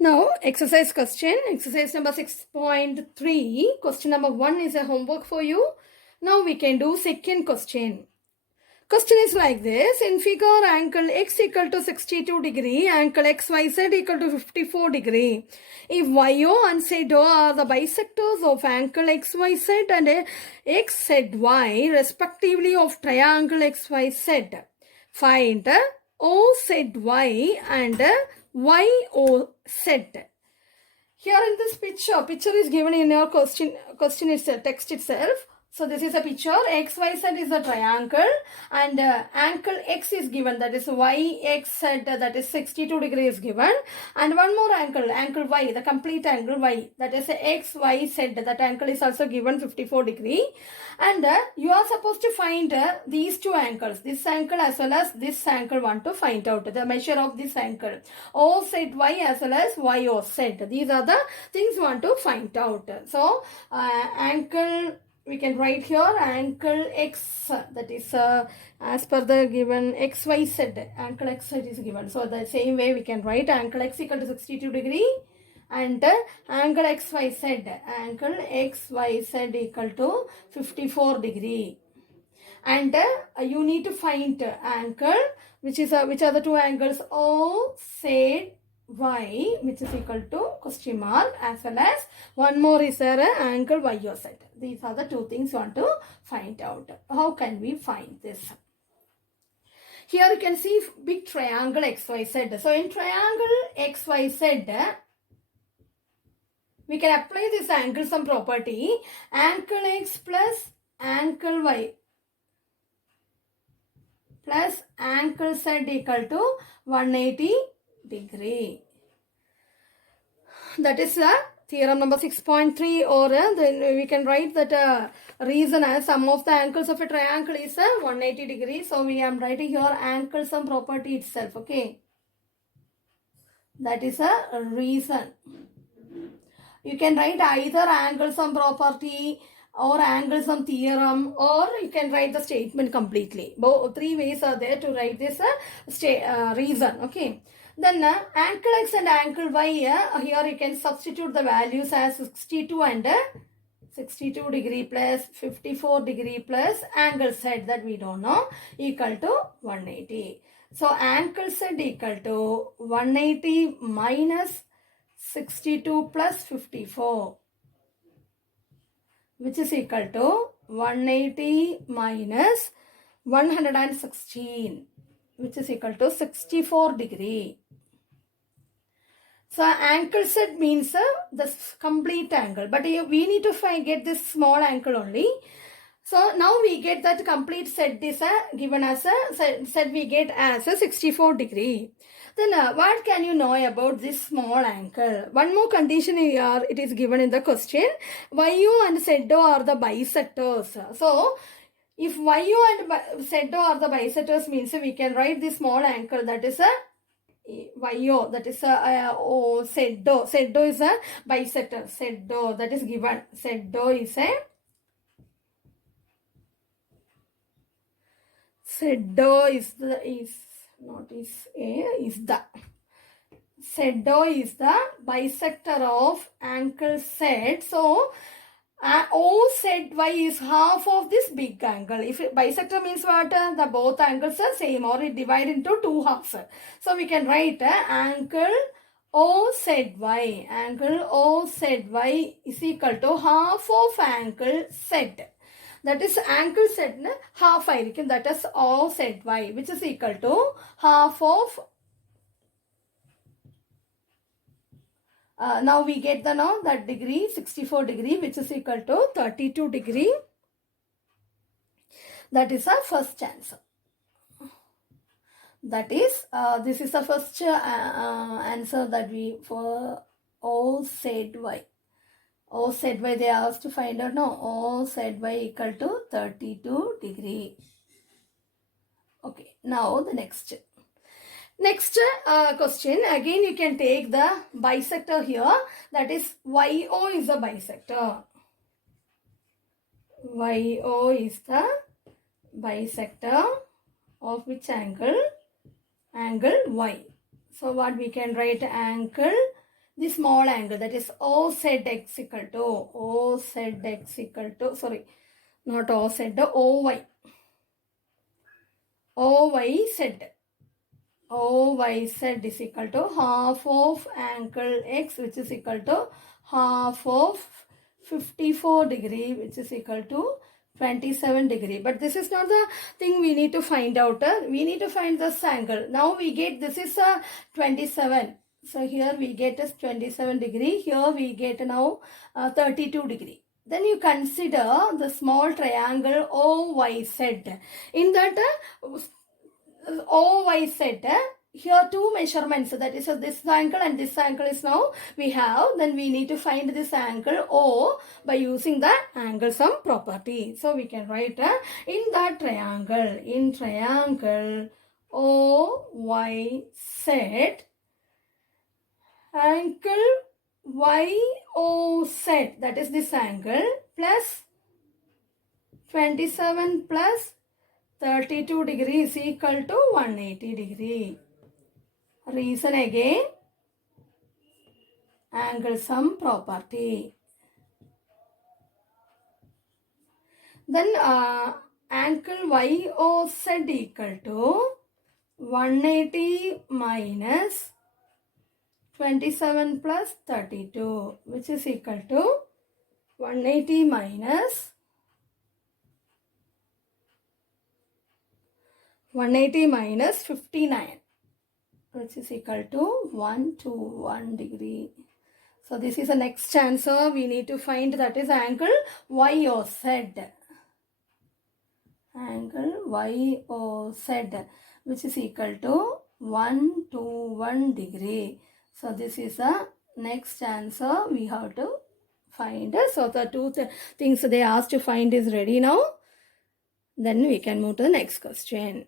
Now, exercise number 6.3. Question number 1 is a homework for you. Now we can do second question. Question is like this. In figure, angle x equal to 62 degree, angle xyz equal to 54 degree. If YO and ZO are the bisectors of angle xyz and xzy respectively of triangle xyz, find OZY and YOZ. Here in this picture is given in your question itself, text itself. So this is a picture. XYZ is a triangle and angle X is given, that is YXZ, that is 62 degrees given, and one more angle Y, the complete angle Y, that is XYZ, that angle is also given 54 degree, and you are supposed to find these two angles, this angle as well as this angle, want to find out the measure of this angle OZY as well as YOZ. These are the things you want to find out. So angle, we can write here angle x, that is as per the given xyz, angle xz is given. So the same way we can write angle x equal to 62 degree and angle xyz, angle xyz equal to 54 degree. And you need to find angle which are the two angles OZ Y, which is equal to question mark, as well as one more is there angle YOZ. These are the two things you want to find out. How can we find this? Here you can see big triangle XYZ. So in triangle XYZ, we can apply this angle sum property. Angle X plus angle Y plus angle Z equal to 180 degree. That is theorem number 6.3, or then we can write that reason as sum of the angles of a triangle is 180 degrees. So we am writing here angle sum property itself. Okay, that is a reason. You can write either angle sum property or angle sum theorem, or you can write the statement completely. Both three ways are there to write this reason. Okay. Then angle x and angle y, here you can substitute the values as 62 and 62 degree plus 54 degree plus angle z, that we don't know, equal to 180. So angle z equal to 180 minus 62 plus 54, which is equal to 180 minus 116, which is equal to 64 degree. So angle Z means the complete angle, but we need to get this small angle only. So now we get that complete Z is given as a Z we get as a 64 degree. Then what can you know about this small angle? One more condition here, it is given in the question. YO and ZO are the bisectors. So if YO and ZO are the bisectors means we can write this small angle, that is a YO, that is ZO. ZO is a bisector. ZO, that is given. ZO is a ZO is the ZO is the bisector of angle Z. So OZY is half of this big angle. If bisector means what? The both angles are same, or it divided into two halves. So we can write angle OZY. Angle OZY is equal to half of angle Z. That is angle Z half aയിരിക്കും. That is OZY, which is equal to half of. Now we get the that degree 64 degree, which is equal to 32 degree. That is our first answer. That is this is the first answer that we for OZY. OZY they asked to find out. No, OZY equal to 32 degree. Okay, now the next question. Again you can take the bisector here, that is YO is a bisector. YO is the bisector of which angle? Angle Y. So what we can write? Angle the small angle, that is OZX equal to, OZX equal to, sorry, not OZ, OY. OYZ. OYZ is equal to half of angle X, which is equal to half of 54 degree, which is equal to 27 degree. But this is not the thing we need to find out. We need to find this angle. Now we get, this is a 27. So here we get as 27 degree. Here we get now 32 degree. Then you consider the small triangle OYZ. In that OYZ, here two measurements, that is this angle and this angle is now we have. Then we need to find this angle O by using the angle sum property. So we can write in that triangle, in triangle OYZ, angle YOZ, that is this angle, plus 27 plus 32 degree is equal to 180 degree. Reason again, angle sum property. Then angle YOZ equal to 180 minus 27 plus 32, which is equal to 180 minus 59, which is equal to 121 degree. So this is the next answer we need to find, that is angle YOZ. Angle YOZ, which is equal to 121 degree. So this is the next answer we have to find. So the two things they asked to find is ready now. Then we can move to the next question.